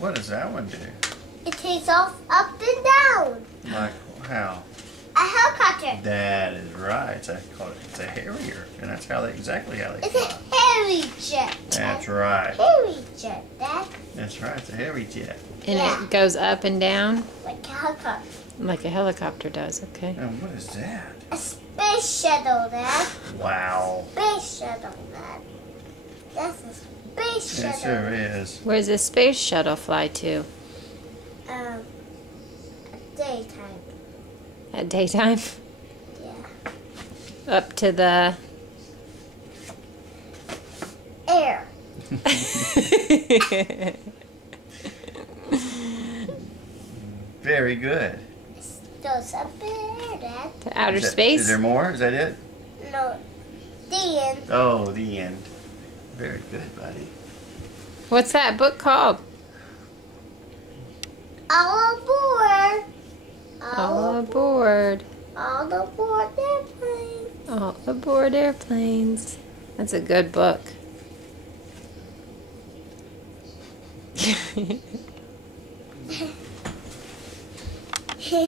what does that one do? It takes off up and down. Like how? A helicopter. That is right. It's a Harrier, and that's exactly how they It's fly. a Harry jet. That's right. Harry jet, Dad. That's right. It's a Harry jet. And Yeah. it goes up and down Like a helicopter. like a helicopter does, okay? And what is that? A space shuttle, Dad. Wow. Space shuttle, Dad. That's a space It shuttle. sure is. Where does the space shuttle fly to? Daytime. At daytime? Yeah. Up to the... Air. Very good. It goes up in the air, Dad. To outer Is that- space? Is there more? Is that it? No. The end. Oh, the end. Very good, buddy. What's that book called? All aboard. All aboard. All aboard airplane. All aboard airplanes. That's a good book.